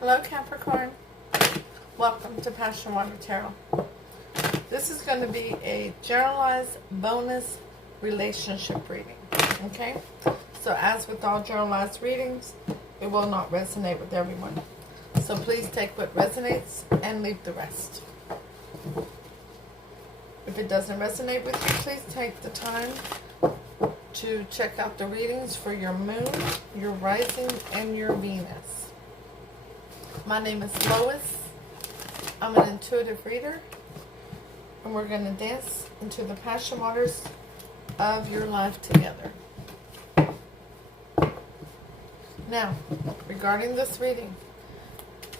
Hello Capricorn, welcome to Passion Water Tarot. This is going to be a generalized bonus relationship reading, okay? So as with all generalized readings, it will not resonate with everyone. So please take what resonates and leave the rest. If it doesn't resonate with you, please take the time to check out the readings for your moon, your rising, and your Venus. My name is Lois. I'm an intuitive reader, and we're going to dance into the passion waters of your life together. Now, regarding this reading,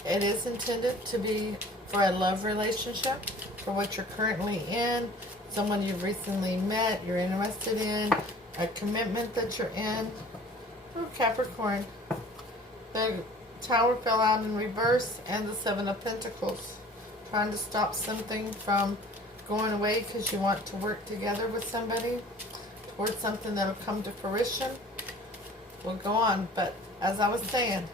it is intended to be for a love relationship, for what you're currently in, someone you've recently met, you're interested in, a commitment that you're in. Oh, Capricorn. The Tower fell out in reverse, and the Seven of Pentacles. Trying to stop something from going away because you want to work together with somebody towards something that'll come to fruition. We'll go on, but as I was saying,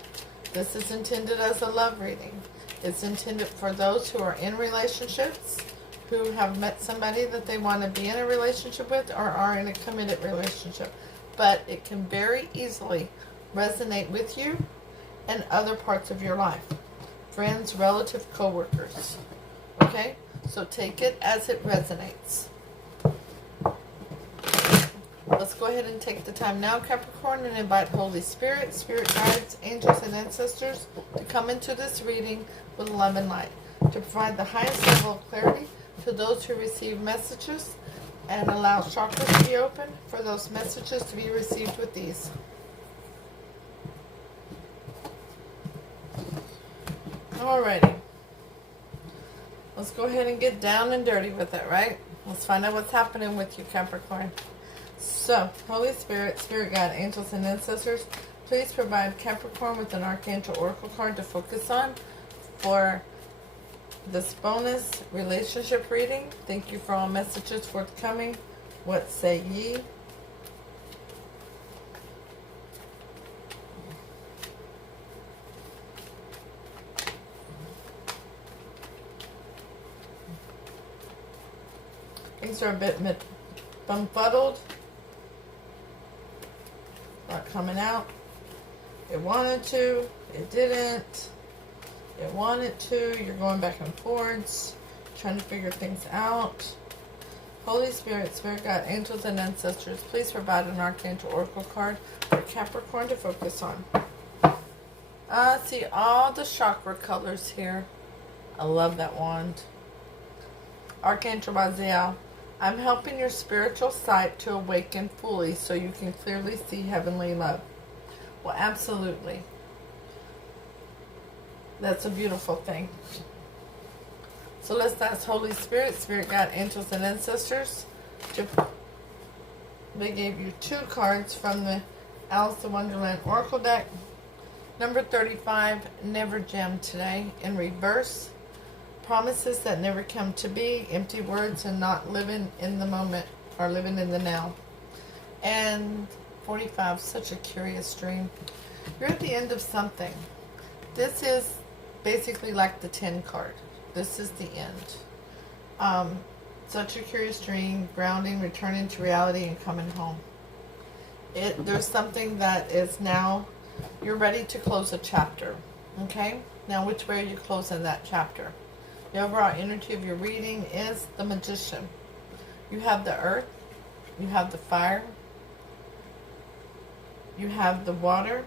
this is intended as a love reading. It's intended for those who are in relationships, who have met somebody that they want to be in a relationship with, or are in a committed relationship. But it can very easily resonate with you and other parts of your life. Friends, relatives, co-workers. Okay? So take it as it resonates. Let's go ahead and take the time now, Capricorn, and invite Holy Spirit, Spirit guides, angels, and ancestors to come into this reading with love and light, to provide the highest level of clarity to those who receive messages, and allow chakras to be open for those messages to be received with ease. Alrighty. Let's go ahead and get down and dirty with it, right? Let's find out what's happening with you, Capricorn. So, Holy Spirit, Spirit Guide, Angels, and Ancestors, please provide Capricorn with an Archangel Oracle card to focus on for this bonus relationship reading. Thank you for all messages forthcoming. What say ye? Things are a bit befuddled. Not coming out. It wanted to. It didn't. It wanted to. You're going back and forwards. Trying to figure things out. Holy Spirit, Spirit Guide, Angels, and Ancestors, please provide an Archangel Oracle card for Capricorn to focus on. See all the chakra colors here. I love that wand. Archangel Raziel, I'm helping your spiritual sight to awaken fully so you can clearly see heavenly love. Well, absolutely. That's a beautiful thing. So let's ask Holy Spirit, Spirit Guide, Angels, and Ancestors. They gave you 2 cards from the Alice in Wonderland Oracle deck. Number 35, Never Gem today, in reverse. Promises that never come to be, empty words, and not living in the moment, or living in the now. And 45, such a curious dream. You're at the end of something. This is basically like the 10 card. This is the end. Such a curious dream, grounding, returning to reality, and coming home. There's something that is now, you're ready to close a chapter. Okay? Now, which way are you closing that chapter? The overall energy of your reading is the Magician. You have the earth, you have the fire, you have the water,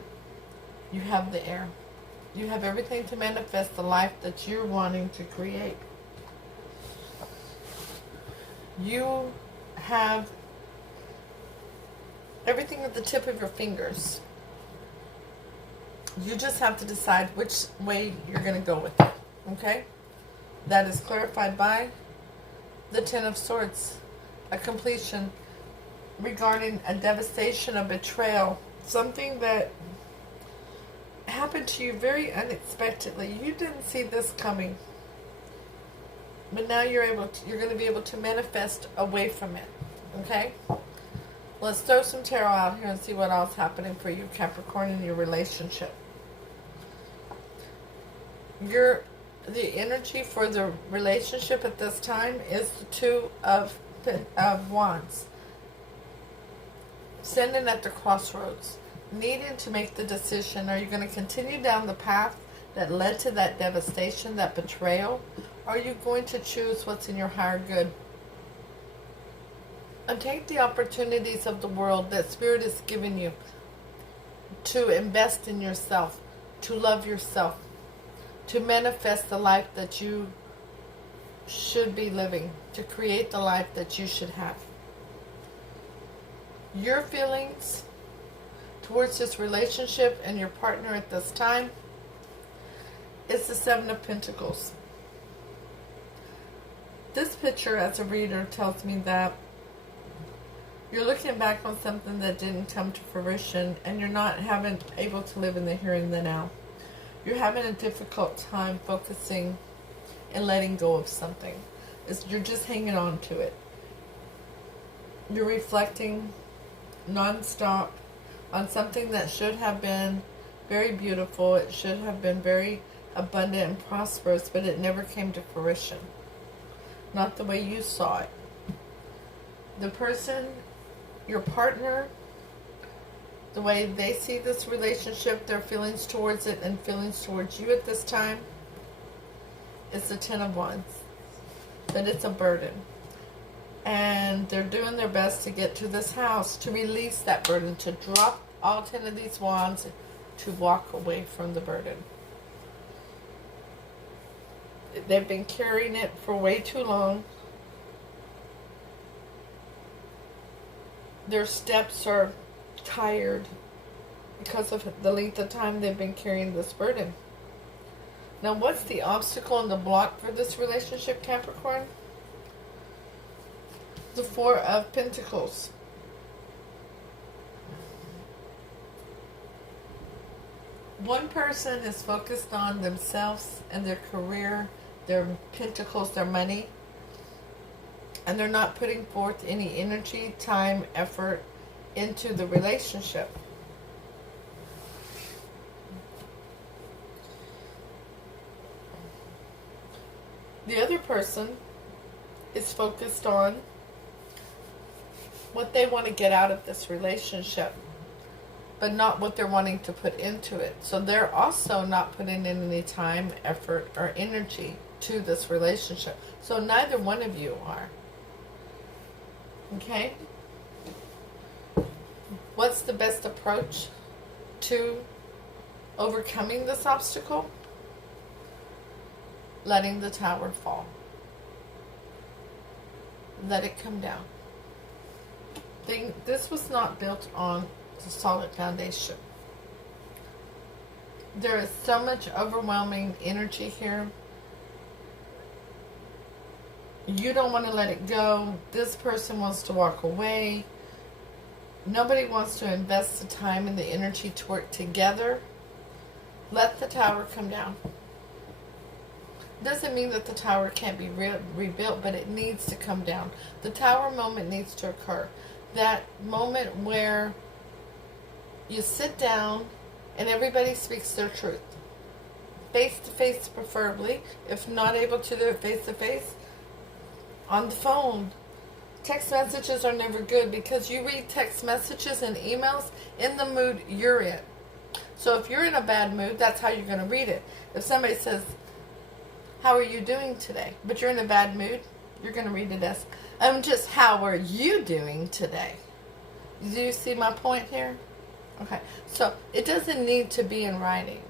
you have the air. You have everything to manifest the life that you're wanting to create. You have everything at the tip of your fingers. You just have to decide which way you're going to go with it. Okay? That is clarified by the 10 of Swords. A completion regarding a devastation, a betrayal. Something that happened to you very unexpectedly. You didn't see this coming. But now you're going to be able to manifest away from it. Okay? Let's throw some tarot out here and see what else is happening for you, Capricorn, in your relationship. the energy for the relationship at this time is the Two of Wands. Standing at the crossroads, needing to make the decision. Are you going to continue down the path that led to that devastation, that betrayal? Or are you going to choose what's in your higher good? And take the opportunities of the world that Spirit is giving you to invest in yourself, to love yourself, to manifest the life that you should be living, to create the life that you should have. Your feelings towards this relationship and your partner at this time is the Seven of Pentacles. This picture, as a reader, tells me that you're looking back on something that didn't come to fruition, and you're not able to live in the here and the now. You're having a difficult time focusing and letting go of something. You're just hanging on to it. You're reflecting non-stop on something that should have been very beautiful. It should have been very abundant and prosperous, but it never came to fruition. Not the way you saw it. The person, your partner, the way they see this relationship, their feelings towards it and feelings towards you at this time, is the Ten of Wands. That it's a burden. And they're doing their best to get to this house, to release that burden, to drop all 10 of these wands, to walk away from the burden. They've been carrying it for way too long. Their steps are tired because of the length of time they've been carrying this burden. Now, what's the obstacle and the block for this relationship, Capricorn? The Four of Pentacles. One person is focused on themselves and their career, their pentacles, their money, and they're not putting forth any energy, time, effort into the relationship. The other person is focused on what they want to get out of this relationship, but not what they're wanting to put into it. So they're also not putting in any time, effort, or energy to this relationship. So neither one of you are. Okay? What's the best approach to overcoming this obstacle? Letting the tower fall. Let it come down. This was not built on a solid foundation. There is so much overwhelming energy here. You don't want to let it go. This person wants to walk away. Nobody wants to invest the time and the energy to work together. Let the tower come down. Doesn't mean that the tower can't be rebuilt, but it needs to come down. The tower moment needs to occur. That moment where you sit down and everybody speaks their truth. Face-to-face preferably. If not able to do it face-to-face, on the phone. Text messages are never good because you read text messages and emails in the mood you're in. So if you're in a bad mood, that's how you're going to read it. If somebody says, "How are you doing today?" but you're in a bad mood, you're going to read it as, "How are you doing today?" Do you see my point here? Okay. So it doesn't need to be in writing,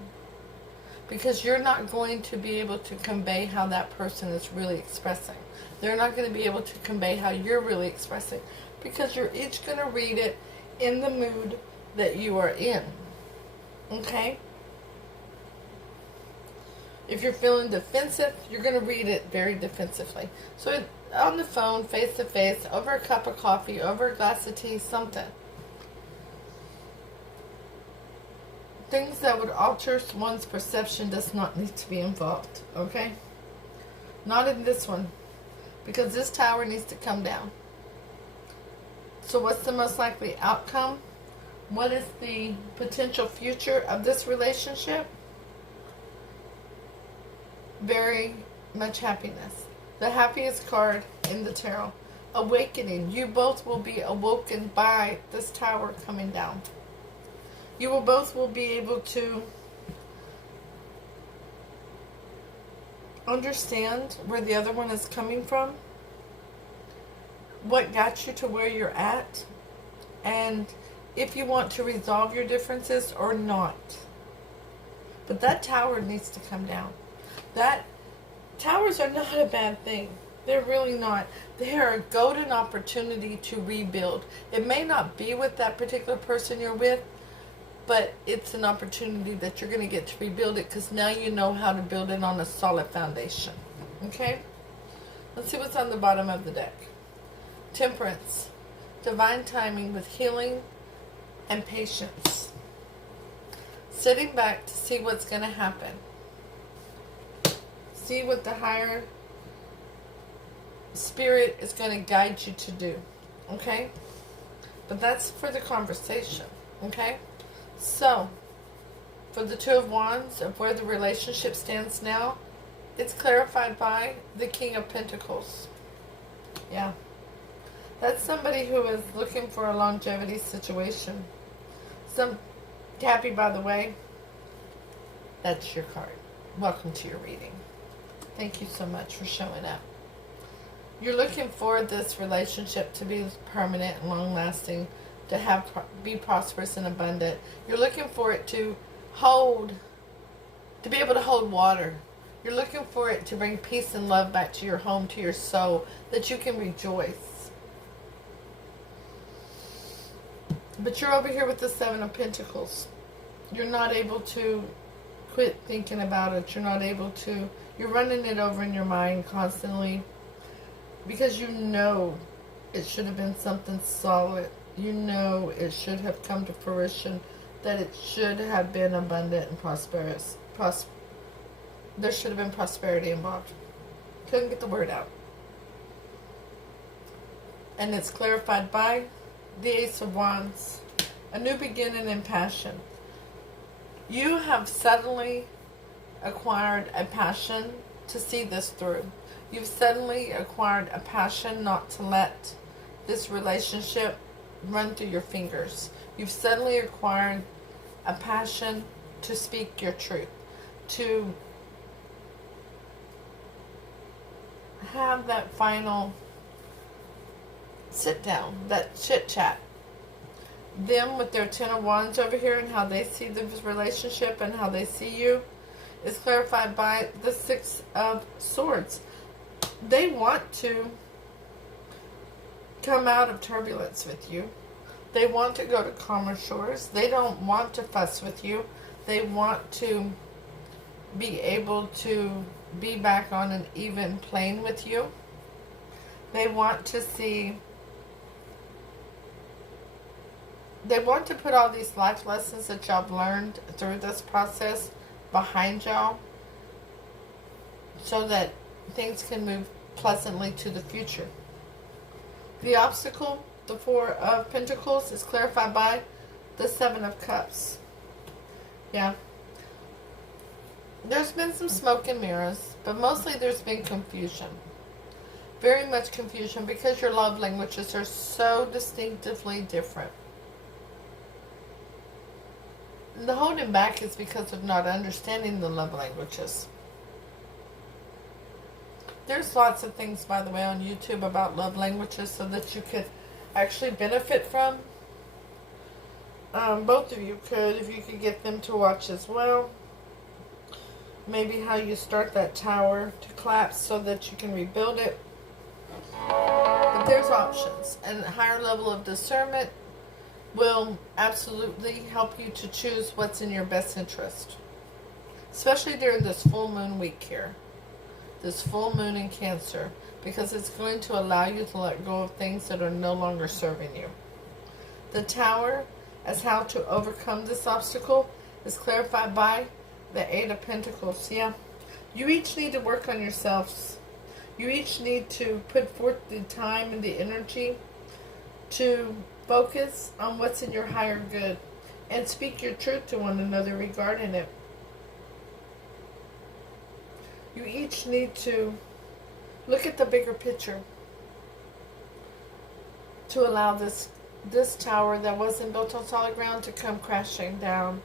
because you're not going to be able to convey how that person is really expressing. They're not going to be able to convey how you're really expressing, because you're each going to read it in the mood that you are in. Okay? If you're feeling defensive, you're going to read it very defensively. So on the phone, face-to-face, over a cup of coffee, over a glass of tea, something. Things that would alter one's perception does not need to be involved, okay? Not in this one, because this tower needs to come down. So what's the most likely outcome? What is the potential future of this relationship? very much happiness. The happiest card in the tarot. Awakening. You both will be awoken by this tower coming down. You will both will be able to understand where the other one is coming from, what got you to where you're at, and if you want to resolve your differences or not. But that tower needs to come down. Towers are not a bad thing. They're really not. They are a golden opportunity to rebuild. It may not be with that particular person you're with, but it's an opportunity that you're going to get to rebuild it, because now you know how to build it on a solid foundation. Okay? Let's see what's on the bottom of the deck. Temperance. Divine timing with healing and patience. Sitting back to see what's going to happen. See what the higher spirit is going to guide you to do. Okay? But that's for the conversation. Okay? So, for the Two of Wands, of where the relationship stands now, it's clarified by the King of Pentacles. Yeah. That's somebody who is looking for a longevity situation. Happy, by the way, that's your card. Welcome to your reading. Thank you so much for showing up. You're looking for this relationship to be permanent and long-lasting, to be prosperous and abundant. You're looking for it to be able to hold water. You're looking for it to bring peace and love back to your home, to your soul, that you can rejoice. But you're over here with the Seven of Pentacles. You're not able to quit thinking about it. You're running it over in your mind constantly, because you know it should have been something solid. You know it should have come to fruition, that it should have been abundant and prosperous. There should have been prosperity involved. Couldn't get the word out. And it's clarified by the Ace of Wands. A new beginning in passion. You have suddenly acquired a passion to see this through. You've suddenly acquired a passion not to let this relationship run through your fingers. You've suddenly acquired a passion to speak your truth, to have that final sit down, that chit chat. Them with their Ten of Wands over here and how they see this relationship and how they see you is clarified by the Six of Swords. They want to come out of turbulence with you. They want to go to calmer shores. They don't want to fuss with you. They want to be able to be back on an even plane with you. They want to put all these life lessons that y'all have learned through this process behind y'all, so that things can move pleasantly to the future. The obstacle, the Four of Pentacles, is clarified by the Seven of Cups. Yeah. There's been some smoke and mirrors, but mostly there's been confusion. Very much confusion, because your love languages are so distinctively different. The holding back is because of not understanding the love languages. There's lots of things, by the way, on YouTube about love languages, so that you could actually benefit from. Both of you could, if you could get them to watch as well. Maybe how you start that tower to collapse so that you can rebuild it. But there's options, and a higher level of discernment will absolutely help you to choose what's in your best interest. Especially during this full moon week here. This full moon in Cancer. Because it's going to allow you to let go of things that are no longer serving you. The Tower, as how to overcome this obstacle, is clarified by the Eight of Pentacles. Yeah. You each need to work on yourselves. You each need to put forth the time and the energy to focus on what's in your higher good and speak your truth to one another regarding it. You each need to look at the bigger picture to allow this tower that wasn't built on solid ground to come crashing down,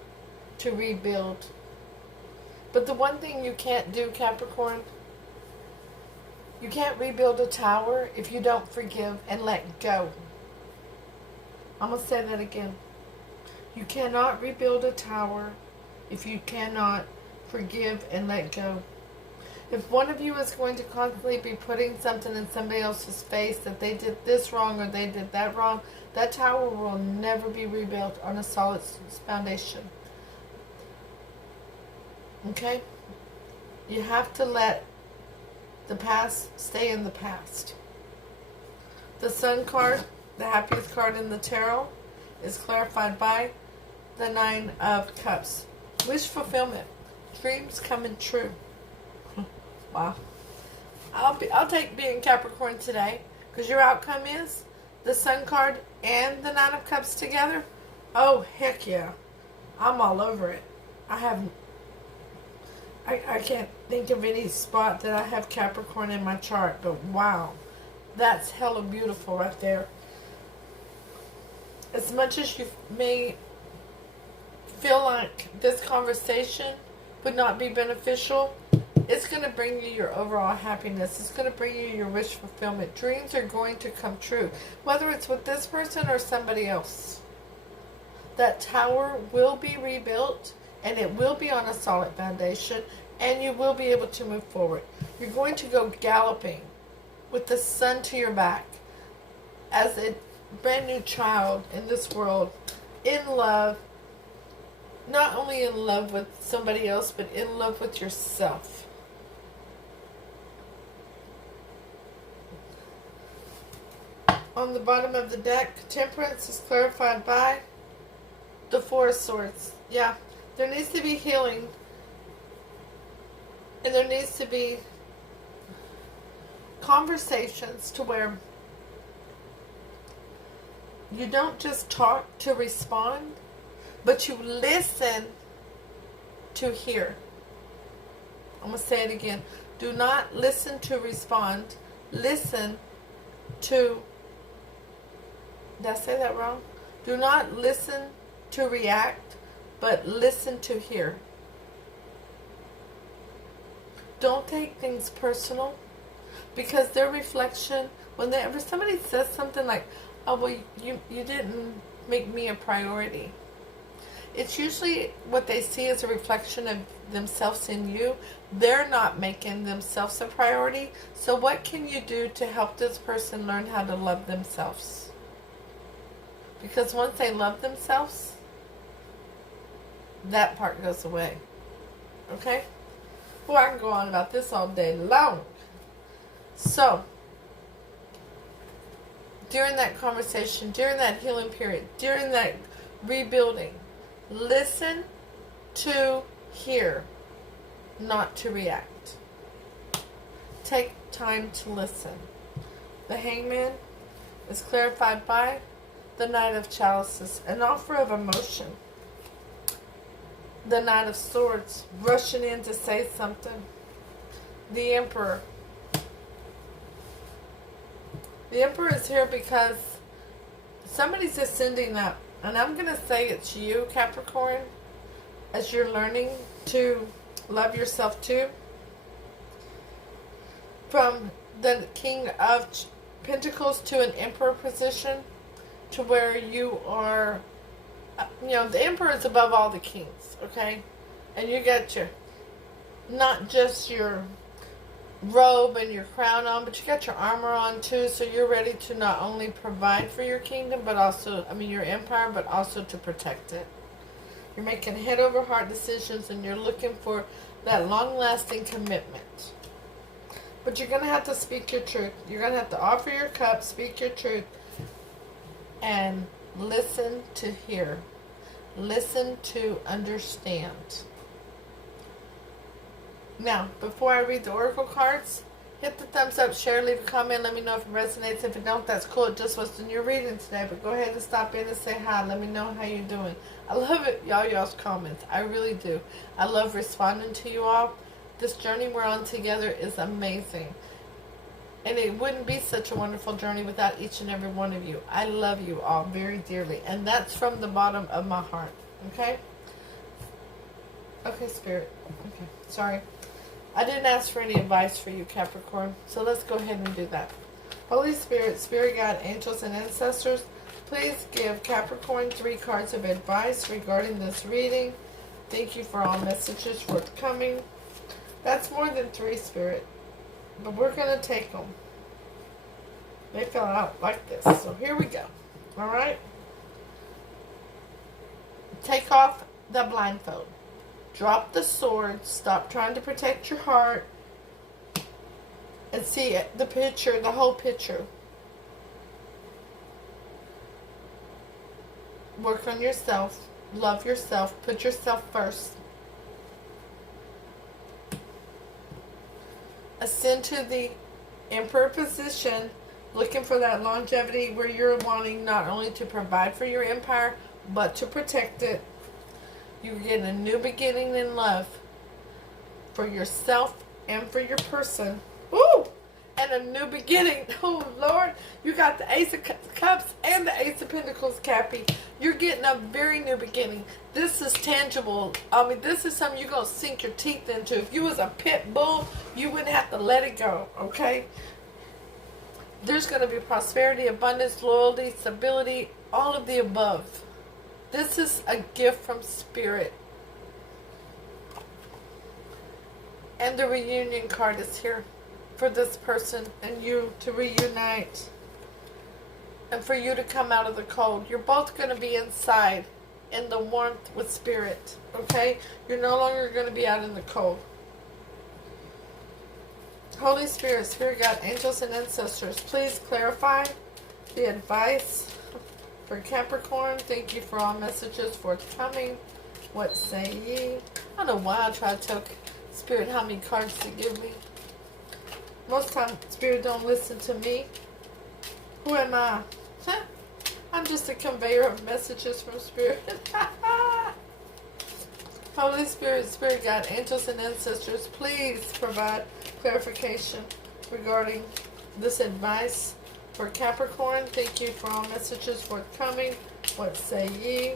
to rebuild. But the one thing you can't do, Capricorn, you can't rebuild a tower if you don't forgive and let go. I'm going to say that again. You cannot rebuild a tower if you cannot forgive and let go. If one of you is going to constantly be putting something in somebody else's face that they did this wrong or they did that wrong, that tower will never be rebuilt on a solid foundation. Okay? You have to let the past stay in the past. The Sun card, the happiest card in the tarot, is clarified by the Nine of Cups. Wish fulfillment. Dreams coming true. Wow. I'll take being Capricorn today, because your outcome is the Sun card and the Nine of Cups together. Oh, heck yeah. I'm all over it. I can't think of any spot that I have Capricorn in my chart, but wow. That's hella beautiful right there. As much as you may feel like this conversation would not be beneficial, it's going to bring you your overall happiness. It's going to bring you your wish fulfillment. Dreams are going to come true, whether it's with this person or somebody else. That tower will be rebuilt, and it will be on a solid foundation, and you will be able to move forward. You're going to go galloping with the sun to your back as a brand new child in this world, in love, not only in love with somebody else, but in love with yourself. On the bottom of the deck, Temperance is clarified by the Four of Swords. Yeah, there needs to be healing. And there needs to be conversations to where you don't just talk to respond, but you listen to hear. I'm going to say it again. Do not listen to respond. Listen to... Did I say that wrong? Do not listen to react, but listen to hear. Don't take things personal, because their reflection, whenever somebody says something like, oh, well, you didn't make me a priority, it's usually what they see as a reflection of themselves in you. They're not making themselves a priority. So what can you do to help this person learn how to love themselves? Because once they love themselves, that part goes away. Okay? Well, I can go on about this all day long. So, during that conversation, during that healing period, during that rebuilding, listen to hear, not to react. Take time to listen. The Hangman is clarified by the Knight of Chalices, an offer of emotion. The Knight of Swords, rushing in to say something. The Emperor. The Emperor is here because somebody's ascending that. And I'm going to say it's you, Capricorn, as you're learning to love yourself too. From the King of Pentacles to an Emperor position, to where you are, the Emperor is above all the kings, okay? And you got your, not just your robe and your crown on, but you got your armor on too, so you're ready to not only provide for your kingdom, but also, your empire, but also to protect it. You're making head over heart decisions, and you're looking for that long-lasting commitment. But you're going to have to speak your truth. You're going to have to offer your cup, speak your truth, and listen to hear. Listen to understand. Now, before I read the oracle cards, hit the thumbs up, share, leave a comment, let me know if it resonates. If it don't, that's cool. It just wasn't your reading today, but go ahead and stop in and say hi. Let me know how you're doing. I love it, y'all's comments. I really do. I love responding to you all. This journey we're on together is amazing. And it wouldn't be such a wonderful journey without each and every one of you. I love you all very dearly. And that's from the bottom of my heart. Okay? Okay, Spirit. Okay, sorry. I didn't ask for any advice for you, Capricorn. So let's go ahead and do that. Holy Spirit, Spirit Guide, Angels, and Ancestors, please give Capricorn 3 cards of advice regarding this reading. Thank you for all messages forthcoming. That's more than 3, Spirit. But we're going to take them. They fell out like this. So here we go. Alright? Take off the blindfold. Drop the sword. Stop trying to protect your heart. And see the picture, the whole picture. Work on yourself. Love yourself. Put yourself first. Ascend to the Emperor position, looking for that longevity where you're wanting not only to provide for your empire, but to protect it. You're getting a new beginning in love for yourself and for your person. Woo! And a new beginning. Oh, Lord. You got the Ace of Cups and the Ace of Pentacles, Cappy. You're getting a very new beginning. This is tangible. I mean, this is something you're going to sink your teeth into. If you was a pit bull, you wouldn't have to let it go, okay? There's going to be prosperity, abundance, loyalty, stability, all of the above. This is a gift from Spirit. And the reunion card is here for this person and you to reunite. And for you to come out of the cold. You're both going to be inside in the warmth with Spirit. Okay? You're no longer going to be out in the cold. Holy Spirit, Spirit Guide, Angels, and Ancestors, please clarify the advice for Capricorn. Thank you for all messages forthcoming. What say ye? I don't know why I try to tell Spirit how many cards to give me. Most time, Spirit don't listen to me. Who am I? I'm just a conveyor of messages from Spirit. Holy Spirit, Spirit Guide, Angels, and Ancestors, please provide clarification regarding this advice for Capricorn. Thank you for all messages forthcoming. What say ye?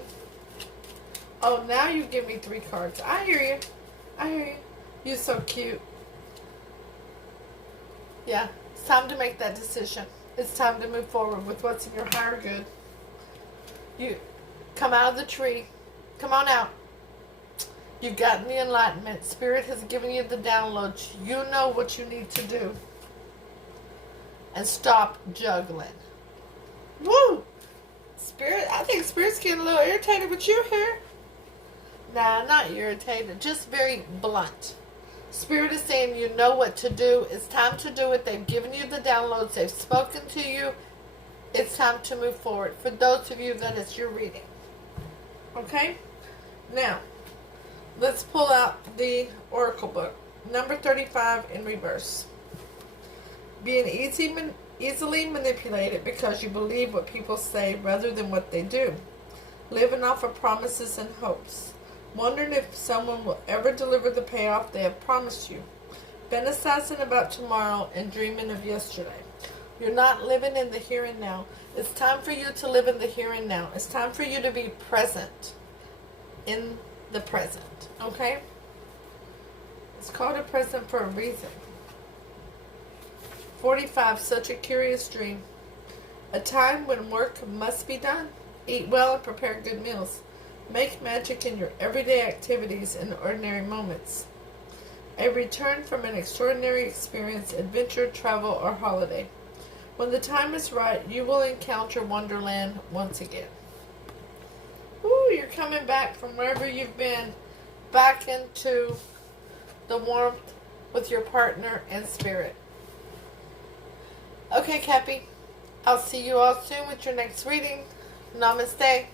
Oh, now you give me 3 cards. I hear you. I hear you. You're so cute. Yeah, it's time to make that decision. It's time to move forward with what's in your higher good. You come out of the tree. Come on out. You've gotten the enlightenment. Spirit has given you the downloads. You know what you need to do. And stop juggling. Woo! Spirit, I think Spirit's getting a little irritated with you here. Nah, not irritated. Just very blunt. Spirit is saying you know what to do. It's time to do it. They've given you the downloads. They've spoken to you. It's time to move forward. For those of you that it's your reading. Okay? Now, let's pull out the Oracle book. Number 35 in reverse. Being easily manipulated because you believe what people say rather than what they do. Living off of promises and hopes. Wondering if someone will ever deliver the payoff they have promised you. Fantasizing about tomorrow and dreaming of yesterday. You're not living in the here and now. It's time for you to live in the here and now. It's time for you to be present in the present. Okay? It's called a present for a reason. 45, such a curious dream. A time when work must be done. Eat well and prepare good meals. Make magic in your everyday activities and ordinary moments. A return from an extraordinary experience, adventure, travel, or holiday. When the time is right, you will encounter Wonderland once again. Ooh, you're coming back from wherever you've been, back into the warmth with your partner and Spirit. Okay, Cappy. I'll see you all soon with your next reading. Namaste.